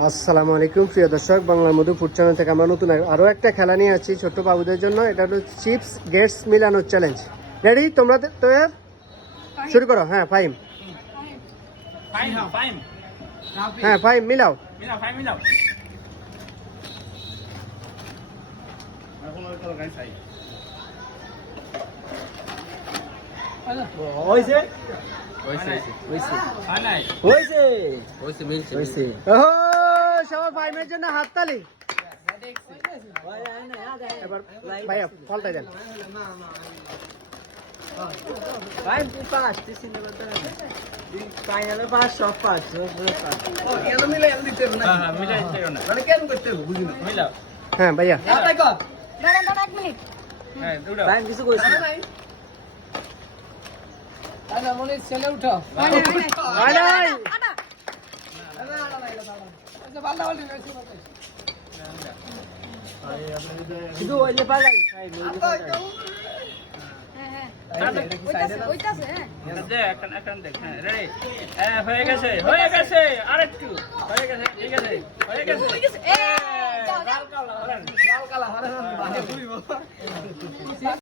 আসসালামু আলাইকুম প্রিয় দর্শক, বাংলার মধু ফুড চ্যানেল থেকে আমরা নতুন আরও একটা খেলা নিয়ে আছি ছোট্ট বাবুদের জন্য। এটা হলো চিপস গেটস মিলানোর চ্যালেঞ্জ। রেডি? তোমরা তো শুরু করো। হ্যাঁ, ফাইম। হ্যাঁ, ফাইম মিলাও। সবাই ফাইমের জন্য হাততালি। এবার ভাইয়া ফলটা দেন। হ্যাঁ ভাইয়া, ছেলে উঠো শুধু ওইলে পালাই হয়ে গেছে আরেকটু হয়ে গেছে, ঠিক আছে, হয়ে গেছে।